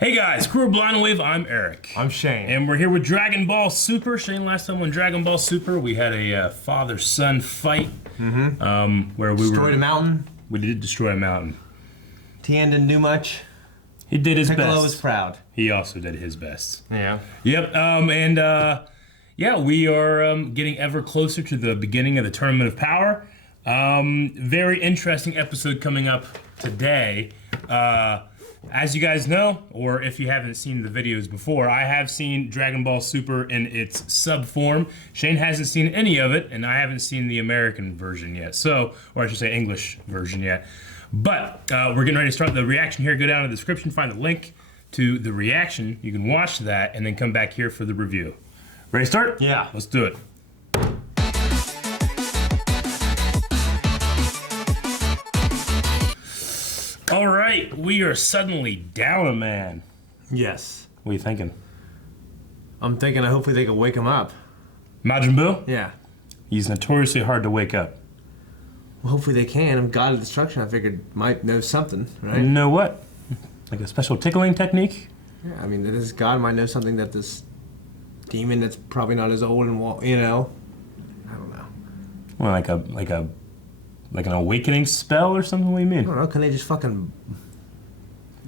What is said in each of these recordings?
Hey guys, Crew of Blind Wave, I'm Eric. I'm Shane. And we're here with Dragon Ball Super. Shane, last time on Dragon Ball Super, we had a father-son fight. Where we destroyed a mountain. We did destroy a mountain. Tien didn't do much. He did his Piccolo best. was proud. He also did his best. Yeah. Yep, yeah, we are getting ever closer to the beginning of the Tournament of Power. Very interesting episode coming up today. As you guys know, or if you haven't seen the videos before, I have seen Dragon Ball Super in its sub form. Shane hasn't seen any of it, and I haven't seen the American version yet. So, or I should say English version yet. But we're getting ready to start the reaction here. Go down in the description, find the link to the reaction. You can watch that, and then come back here for the review. Ready to start? Yeah. Let's do it. All right, we are suddenly down a man. Yes. What are you thinking? I'm thinking hopefully they can wake him up. Majin Buu? Yeah. He's notoriously hard to wake up. Well, hopefully they can. I'm God of Destruction, I figured might know something, right? You know what? Like a special tickling technique? Yeah, I mean, this God might know something that this demon that's probably not as old and, you know, I don't know. Well, like an awakening spell or something? What do you mean? I don't know, can they just fucking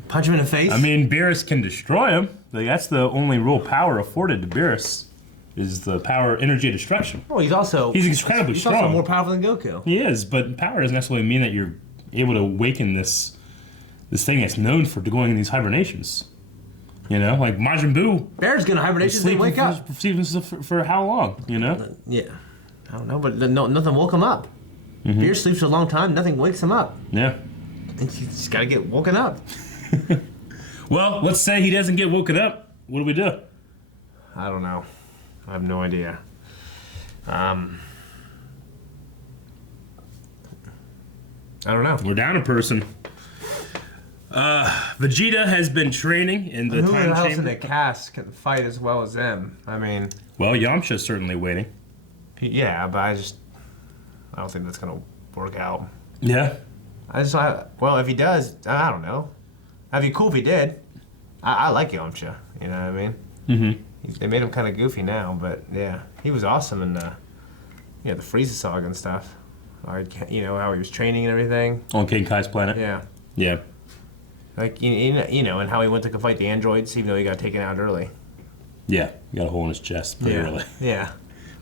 punch him in the face? I mean, Beerus can destroy him. Like, that's the only real power afforded to Beerus, is the power, energy of destruction. Well, he's incredibly strong. He's also more powerful than Goku. He is, but power doesn't necessarily mean that you're able to awaken this thing that's known for going in these hibernations. You know, like Majin Buu. Bear's gonna hibernate and wake up. For how long, you know? Yeah. I don't know, but nothing woke him up. Beer sleeps a long time, nothing wakes him up. Yeah. And he's gotta get woken up. Well, let's say he doesn't get woken up. What do we do? I don't know. I have no idea. I don't know. We're down a person. Vegeta has been training in the Who time else chamber. in the cast can fight as well as them? I mean... Well, Yamcha's certainly waiting. Yeah, but I don't think that's gonna work out. Yeah? Well, if he does, I don't know. That'd be cool if he did. I like Yamcha, you know what I mean? Mm-hmm. They made him kind of goofy now, but yeah. He was awesome in the Frieza saga and stuff. You know, how he was training and everything. On King Kai's planet? Yeah. Yeah. Like, you know, and how he went to go fight the androids, even though he got taken out early. Yeah. He got a hole in his chest pretty early. Yeah.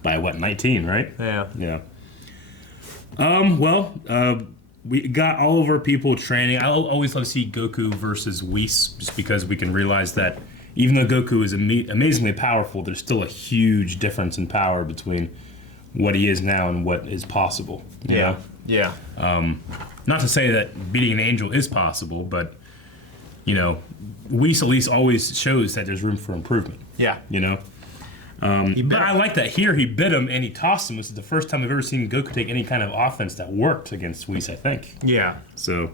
By what, 19, right? Yeah. Yeah. We got all of our people training. I always love to see Goku versus Whis, just because we can realize that even though Goku is amazingly powerful, there's still a huge difference in power between what he is now and what is possible. You know? Yeah. Not to say that beating an angel is possible, but, you know, Whis at least always shows that there's room for improvement. Yeah. You know? But I like that here he bit him and he tossed him. This is the first time I've ever seen Goku take any kind of offense that worked against Whis, I think. Yeah. So,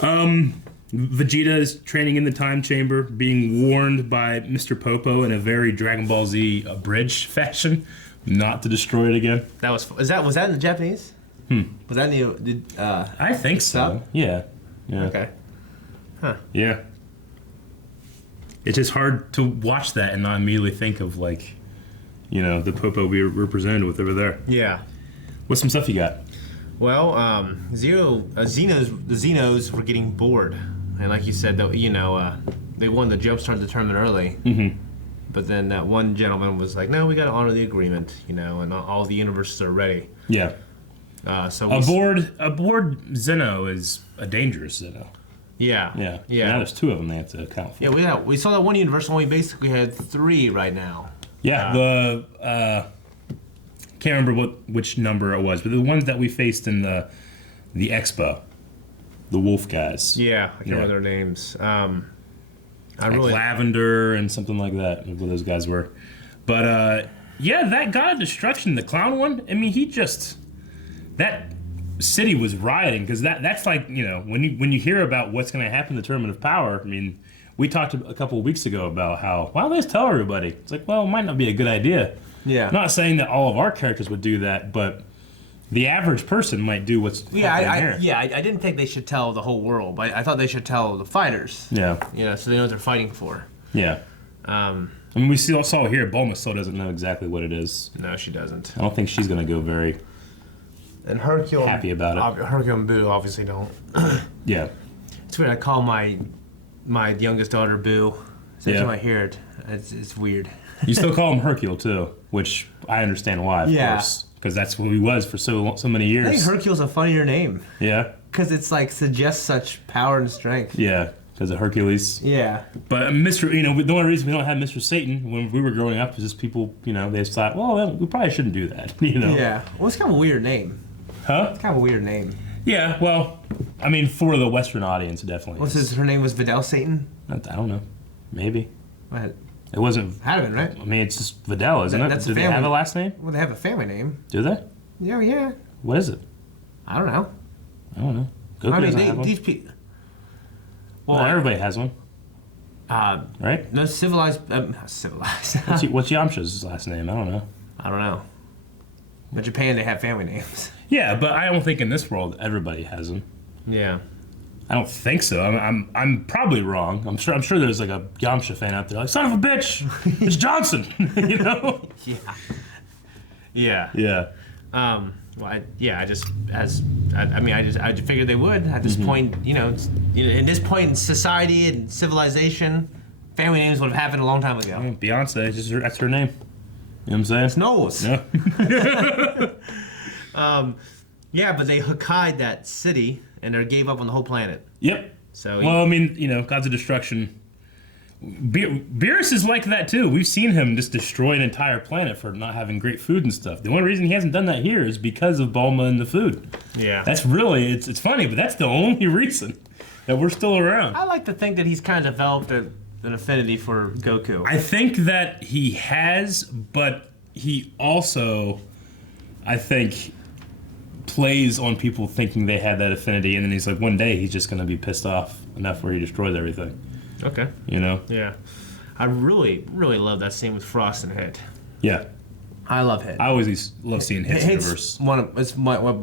Vegeta is training in the time chamber, being warned by Mr. Popo in a very Dragon Ball Z abridged fashion, not to destroy it again. Was that in the Japanese? Was that in the I think so. Sub? Yeah. Okay. Huh. Yeah. It's just hard to watch that and not immediately think of, like, you know, the Popo we were presented with over there. Yeah. What's some stuff you got? Well, the Zenos were getting bored, and like you said, though, you know, they won the jumpstart the tournament early. But then that one gentleman was like, "No, we got to honor the agreement, you know, and all the universes are ready." Yeah. So aboard Zeno is a dangerous Zeno. Yeah. Yeah. Now there's two of them they have to account for. Yeah, we saw that one universe, and we basically had three right now. Yeah, can't remember which number it was, but the ones that we faced in the expo, the Wolf guys. Yeah, I can't remember their names. Lavender and something like that, what those guys were. But yeah, that God of Destruction, the clown one. I mean, that city was rioting, because that's like, you know, when you hear about what's going to happen in the Tournament of Power. I mean, we talked a couple of weeks ago about how, why don't they just tell everybody? It's like, well, it might not be a good idea. Yeah. I'm not saying that all of our characters would do that, but the average person might do what's happening here. I didn't think they should tell the whole world, but I thought they should tell the fighters. Yeah. So they know what they're fighting for. Yeah. I mean, we saw here, Bulma still doesn't know exactly what it is. No, she doesn't. I don't think she's going to go very and Hercule happy about it. Hercule and Boo obviously don't. Yeah. It's weird. I call my youngest daughter Boo. So every time I hear it, it's weird. You still call him Hercule, too, which I understand why, of course. Because that's who he was for so many years. I think Hercule's a funnier name. Yeah? Because it's like suggests such power and strength. Yeah, because of Hercules. Yeah. But the only reason we don't have Mr. Satan when we were growing up is just people, they just thought, well, we probably shouldn't do that, Yeah. Well, it's kind of a weird name. Huh? It's kind of a weird name. Yeah, well, I mean, for the Western audience, it definitely is. Her name was Vidal Satan? I don't know. Maybe. What? It wasn't. Had been, right? I mean, it's just Vidal, isn't it? Do they have a last name? Well, they have a family name. Do they? Yeah. What is it? I don't know. Goku doesn't have one. These people. Well, everybody has one. Right? No, civilized. Civilized. What's Yamcha's last name? I don't know. I don't know. In Japan, they have family names. Yeah, but I don't think in this world everybody has them. Yeah. I don't think so. I'm probably wrong. I'm sure there's like a Yamcha fan out there like, son of a bitch, it's Johnson. Yeah. Yeah. I just figured they would at this point. In this point in society and civilization, family names would have happened a long time ago. Beyonce, that's her name. You know what I'm saying? Snows. Yeah. Yeah, but they Hakkai'd that city and they gave up on the whole planet. Yep. So gods of destruction. Beerus is like that too. We've seen him just destroy an entire planet for not having great food and stuff. The only reason he hasn't done that here is because of Bulma and the food. Yeah. That's really, it's funny, but that's the only reason that we're still around. I like to think that he's kind of developed an affinity for Goku. I think that he has, but he also, I think, plays on people thinking they had that affinity, and then he's like, one day he's just going to be pissed off enough where he destroys everything. Okay. Yeah. I really, really love that scene with Frost and Hit. Yeah. I love Hit. I always love seeing Hit's universe. It's one of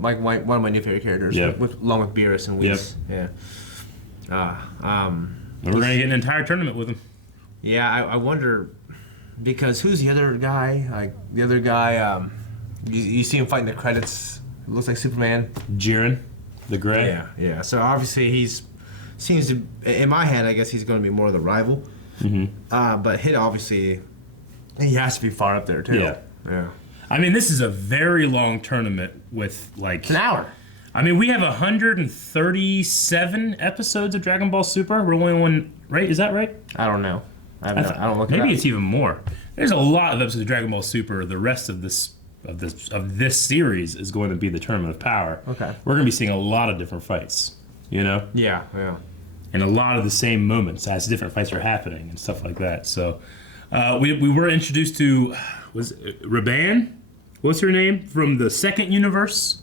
my new favorite characters, along with Beerus and Whis. Yep. Yeah. We're going to get an entire tournament with him. Yeah, I wonder, because who's the other guy? Like, the other guy, you see him fighting the credits. It looks like Superman. Jiren, the Gray. Yeah. So obviously seems to, in my head, I guess he's going to be more of the rival. Mm-hmm. But Hit, obviously, he has to be far up there too. Yeah. Yeah. I mean, this is a very long tournament with like it's an hour. I mean, we have 137 episodes of Dragon Ball Super. We're only one, right? Is that right? I don't know. I don't look. Maybe it's even more. There's a lot of episodes of Dragon Ball Super. The rest of this series is going to be the Tournament of Power. Okay. We're going to be seeing a lot of different fights. Yeah. And a lot of the same moments as different fights are happening and stuff like that. So, we were introduced to Raban. What's her name from the second universe?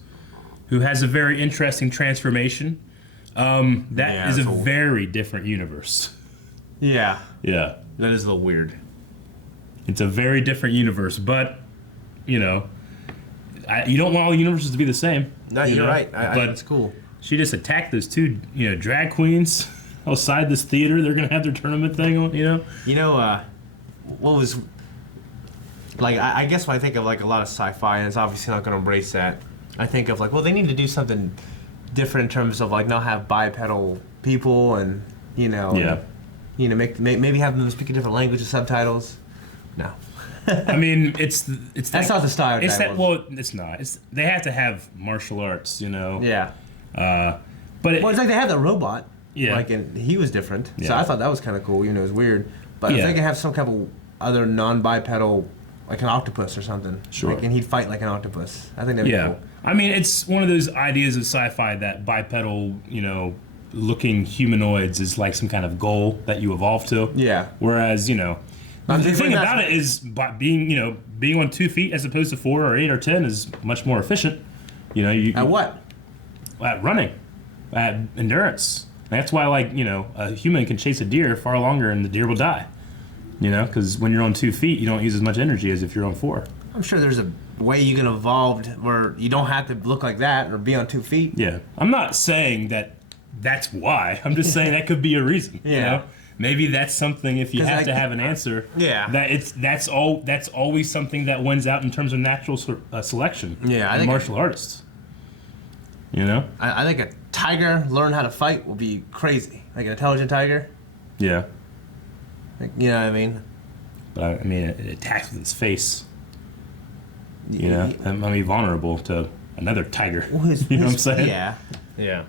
Who has a very interesting transformation. That is a very different universe. Yeah. Yeah. That is a little weird. It's a very different universe, but, you don't want all the universes to be the same. No, you're right. But it's cool. She just attacked those two, drag queens outside this theater. They're going to have their tournament thing on, what was, like, I guess when I think of, like, a lot of sci-fi, and it's obviously not going to embrace that, I think of, like, well, they need to do something different in terms of, like, not have bipedal people and, maybe have them speak a different language with subtitles. No. I mean, it's that's not the style. It's not. They have to have martial arts, Yeah. But it's like they have the robot. Yeah. Like, and he was different. Yeah. So I thought that was kind of cool. It was weird. But if they could have some kind of other non-bipedal, like an octopus or something. Sure. And he'd fight like an octopus. I think that'd be cool. I mean, it's one of those ideas of sci-fi that bipedal, looking humanoids is like some kind of goal that you evolve to. Yeah. Whereas, the thing about it is being on 2 feet as opposed to 4 or 8 or 10 is much more efficient. At what? At running, at endurance. That's why, a human can chase a deer far longer and the deer will die. Because when you're on 2 feet, you don't use as much energy as if you're on 4. I'm sure there's way you can evolve where you don't have to look like that or be on 2 feet. Yeah. I'm not saying that that's why. I'm just saying that could be a reason. Yeah. You know? Maybe that's something, if you have to have an answer. Yeah. That's always something that wins out in terms of natural selection. Yeah, I think martial artists. You know? I think a tiger learn how to fight will be crazy. Like an intelligent tiger. Yeah. Like, you know what I mean? But I mean, it attacks with its face. You know? That might be vulnerable to another tiger. You know what I'm saying? Yeah. Yeah.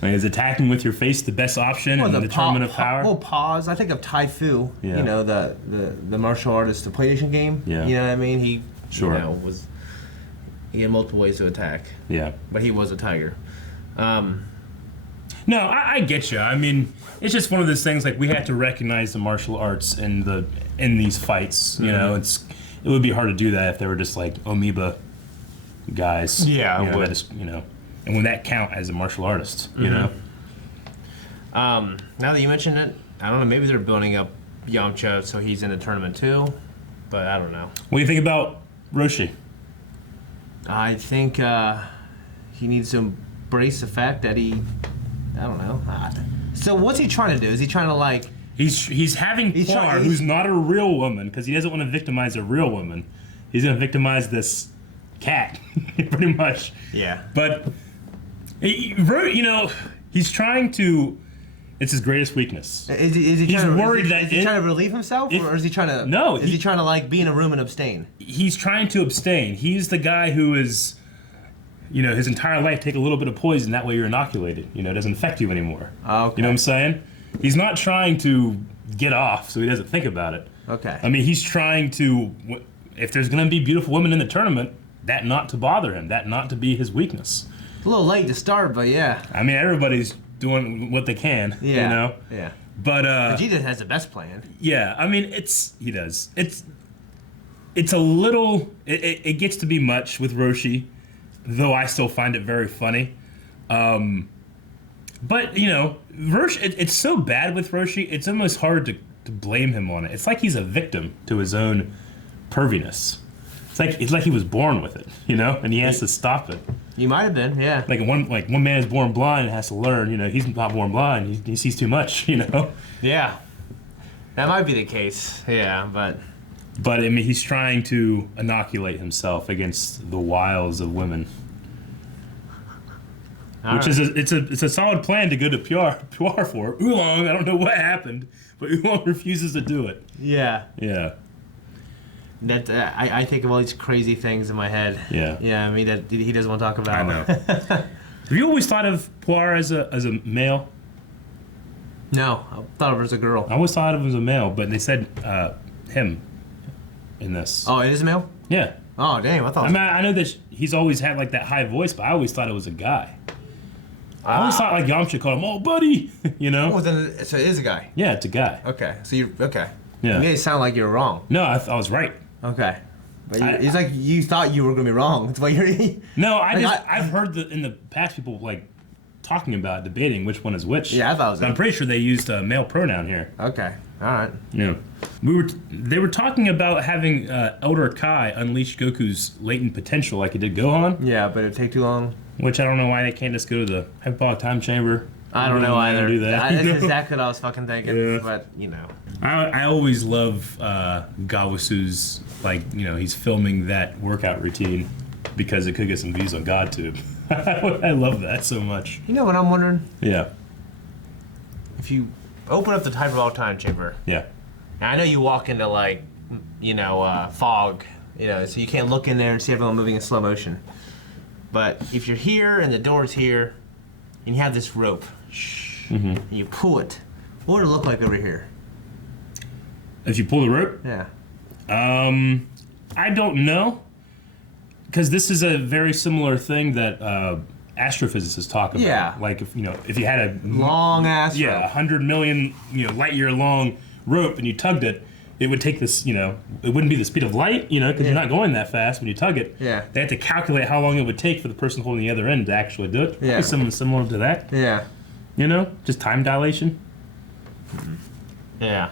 I mean, is attacking with your face the best option in the tournament of power? Well, pause. I think of Tai Fu. Yeah. You know, the martial artist, the PlayStation game. Yeah. You know what I mean? He Sure. You know, he had multiple ways to attack. Yeah. But he was a tiger. No, I get you. I mean, it's just one of those things. Like, we have to recognize the martial arts in these fights. You know, it would be hard to do that if they were just like amoeba guys. Yeah, it would. And would that count as a martial artist? You know. Now that you mention it, I don't know. Maybe they're building up Yamcha so he's in the tournament too, but I don't know. What do you think about Roshi? I think he needs to embrace the fact that I don't know. So what's he trying to do? Is he trying to like? He's having Poir, who's not a real woman, because he doesn't want to victimize a real woman. He's going to victimize this cat, pretty much. Yeah. But he's trying to. It's his greatest weakness. Is he He's trying worried is he trying to relieve himself, or is he trying to? No. Is he trying to like be in a room and abstain? He's trying to abstain. He's the guy who is, his entire life take a little bit of poison. That way you're inoculated. It doesn't affect you anymore. Okay. You know what I'm saying? He's not trying to get off so he doesn't think about it. Okay. I mean, he's trying to. If there's going to be beautiful women in the tournament, that not to bother him. That not to be his weakness. A little late to start, but yeah. I mean, everybody's doing what they can. Yeah. Yeah. But Vegeta has the best plan. Yeah, I mean, he does. It's a little. It gets to be much with Roshi, though I still find it very funny. But Roshi, it's so bad with Roshi. It's almost hard to blame him on it. It's like he's a victim to his own perviness. It's like he was born with it, and he has to stop it. You might have been, yeah. Like one man is born blind and has to learn. He's not born blind. He sees too much. Yeah, that might be the case. Yeah, but I mean, he's trying to inoculate himself against the wiles of women, which is it's a solid plan to go to Puar for. Oolong, I don't know what happened, but Oolong refuses to do it. Yeah. Yeah. That I think of all these crazy things in my head. Yeah. Yeah, I mean that he doesn't want to talk about. I know. Have you always thought of Puar as a male? No, I thought of her as a girl. I always thought of him as a male, but they said him in this. Oh, it is a male? Yeah. Oh, damn! I mean, I know that he's always had like that high voice, but I always thought it was a guy. I always thought like Yamcha called him, "Oh, buddy," Oh, then so it is a guy. Yeah, it's a guy. Okay, so you're okay. Yeah. You made it sound like you're wrong. No, I was right. Okay. But it's like you thought you were gonna be wrong. That's why you're. No, I've heard in the past people like talking about debating which one is which. Yeah, I thought it was. But I'm pretty sure they used a male pronoun here. Okay. All right. Yeah. They were talking about having Elder Kai unleash Goku's latent potential like he did Gohan. Yeah, but it'd take too long. Which I don't know why they can't just go to the hyperbolic time chamber. I don't know either. Do that. That's exactly what I was fucking thinking. Yeah. But I always love Gawasu's, he's filming that workout routine because it could get some views on GodTube. I love that so much. You know what I'm wondering? Yeah. If you open up the hyperbolic time chamber. Yeah. Now, I know you walk into fog, so you can't look in there and see everyone moving in slow motion. But if you're here and the door's here, and you have this rope, and you pull it, what would it look like over here? If you pull the rope? Yeah. I don't know, because this is a very similar thing that astrophysicists talk about. Yeah. Like if you had a long ass rope. 100 million light year long rope and you tugged it, it would take this, it wouldn't be the speed of light, because you're not going that fast when you tug it. Yeah. They have to calculate how long it would take for the person holding the other end to actually do it. Yeah. Something similar to that. Yeah. Just time dilation. Yeah.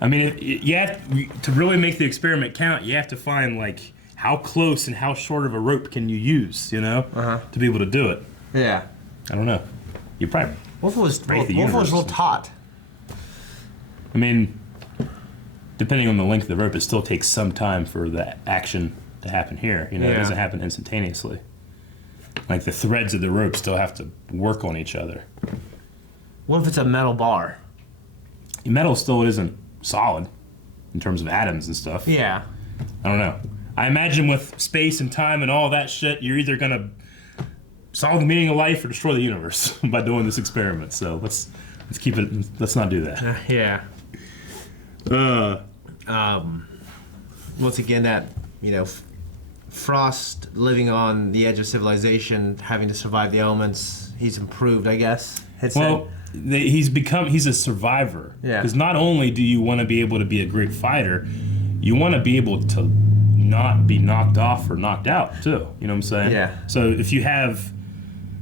I mean, you have to really make the experiment count. You have to find like how close and how short of a rope can you use, you know, to be able to do it. Yeah. I don't know. You probably. What if it was real taut? I mean, depending on the length of the rope, it still takes some time for the action to happen here. You know, it doesn't happen instantaneously. Like the threads of the rope still have to work on each other. What if it's a metal bar? Metal still isn't solid in terms of atoms and stuff. Yeah. I don't know. I imagine with space and time and all that shit, you're either gonna solve the meaning of life or destroy the universe by doing this experiment. So let's keep it. Let's not do that. Yeah. Once again, that Frost living on the edge of civilization, having to survive the elements. He's improved, I guess. He's a survivor. Yeah. Because not only do you want to be able to be a great fighter, you want to be able to not be knocked off or knocked out too. You know what I'm saying? Yeah. So if you have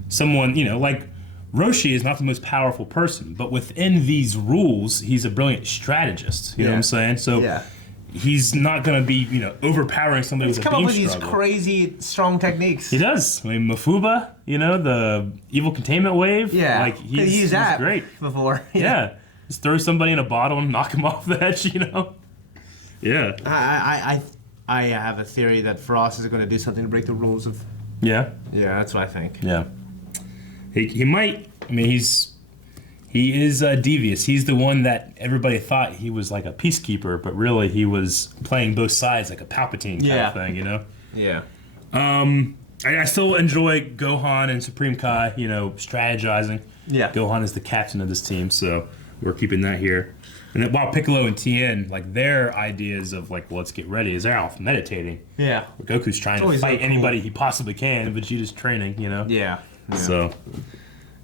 someone, like Roshi is not the most powerful person, but within these rules, he's a brilliant strategist. You know what I'm saying? So he's not going to be, overpowering somebody with a beam struggle. He's come up with these crazy strong techniques. He does. I mean, Mafuba, the evil containment wave. Yeah. Like he's that great before. Yeah. Just throw somebody in a bottle and knock him off the edge. Yeah. I have a theory that Frost is going to do something to break the rules of. Yeah. Yeah, that's what I think. Yeah. He might. I mean, he is devious. He's the one that everybody thought he was like a peacekeeper, but really he was playing both sides like a Palpatine kind of thing, Yeah. I still enjoy Gohan and Supreme Kai, strategizing. Yeah. Gohan is the captain of this team, so we're keeping that here. And then while Piccolo and Tien, like their ideas of like, well, let's get ready, is they're off meditating. Yeah. Goku's trying to fight anybody he possibly can, and Vegeta's training, Yeah. So,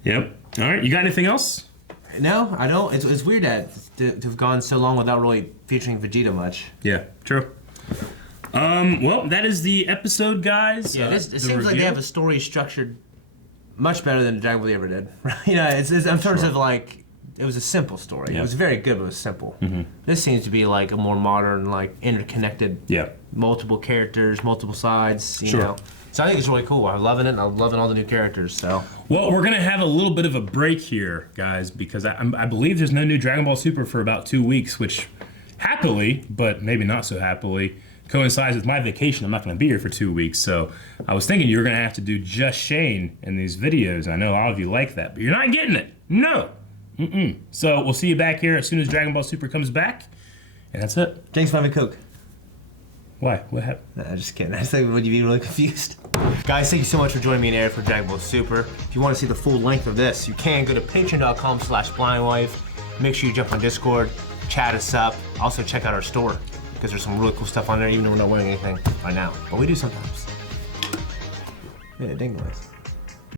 yep. All right, you got anything else? No, I don't. It's weird to have gone so long without really featuring Vegeta much. Yeah, true. Well, that is the episode, guys. Yeah, it seems like they have a story structured much better than Dragon Ball ever did. It's in terms of like, it was a simple story. Yeah. It was very good, but it was simple. This seems to be like a more modern, like interconnected, multiple characters, multiple sides. You know. So I think it's really cool. I'm loving it, and I'm loving all the new characters. So. Well, we're gonna have a little bit of a break here, guys, because I believe there's no new Dragon Ball Super for about 2 weeks, which happily, but maybe not so happily, coincides with my vacation. I'm not gonna be here for 2 weeks, so I was thinking you were gonna have to do just Shane in these videos. I know a lot of you like that, but you're not getting it. No. So we'll see you back here as soon as Dragon Ball Super comes back, and that's it. Thanks for having Coke. Why? What happened? Nah, just kidding. I just think would you be really confused? Guys, thank you so much for joining me in air for Dragon Ball Super. If you want to see the full length of this, you can go to patreon.com/blindwife. Make sure you jump on Discord, chat us up. Also check out our store, because there's some really cool stuff on there, even though we're not wearing anything right now. But we do sometimes. Yeah, ding noise.